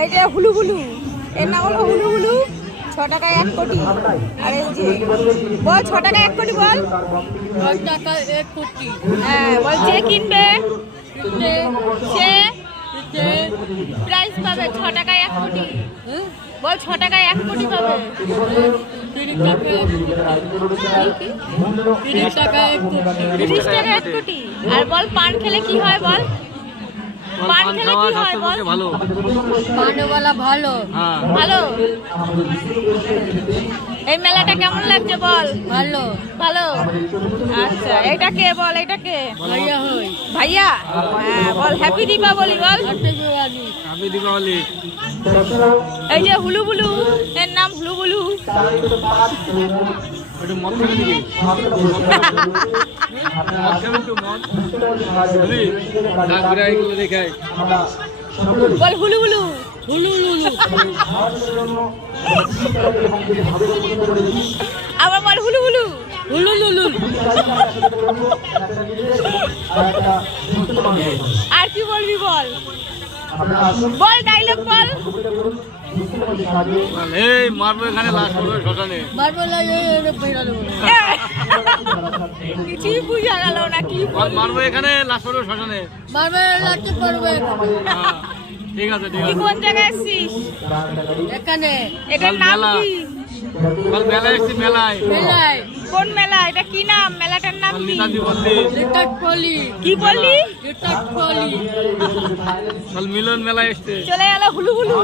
এই যে Hulu Hulu, এর নাম হলো হুলু হুলু। 6 টাকায় 1 কোটি। আর এই যে বল 6 টাকায় 1 কোটি বল। 6 টাকায় 1 কোটি। হ্যাঁ বল, যে কিনবে সে প্রাইজ পাবে 6 টাকায় 1 কোটি। বল 6 টাকায় 1 কোটি পাবে। 30 টাকায় 1 কোটি। 30 টাকায় 1 কোটি। আর বল পান খেলে কি হয় বল, পান খেলে কি হয় বল। ভালো পানওয়ালা ভালো। ভালো। এই মেলাটা কেমন লাগছে বল। ভালো। ভালো। আচ্ছা এটা কে বল, এটা কে? ভাইয়া হই। ভাইয়া। হ্যাঁ বল হ্যাপি দীপাবলি বল। হ্যাপি দীপাবলি। এই যে হুলু বুলু, এর নাম হুলু বুলু। একটু মদ খাবে নাকি? মদ খাবে একটু মদ? বুঝলি? ডাক ঘুরে এগুলো দেখায়। বল হুলু বুলু। হুলু লুলু। আবার বল হুলু হুলু। হুলু লুলু। আর কি বলবি বল, বল ডায়লগ বল। এই মারবো এখানে, লাশ করবে শ্মশানে। মারবো লাগে বেরা দেবো। কিছুই বুঝা গেল না কি বল। মারবো এখানে, লাশ করবে শ্মশানে। মারবে লাগতে পারবে। হ্যাঁ, ঠিক আছে ঠিক তুই আছে। কোন জায়গায় এসছিস? এখানে এটার নাম মেলা। কি? কাল মেলায় এসছি, মেলায়। মেলায় কোন মেলা? এটা কি নাম? মেলাটার নাম কি? নেতাজি বললি। লেটার পলি। কি বললি? লেটার পলি। কাল মিলন মেলায় এসছে। চলে গেল হুলু হুলু।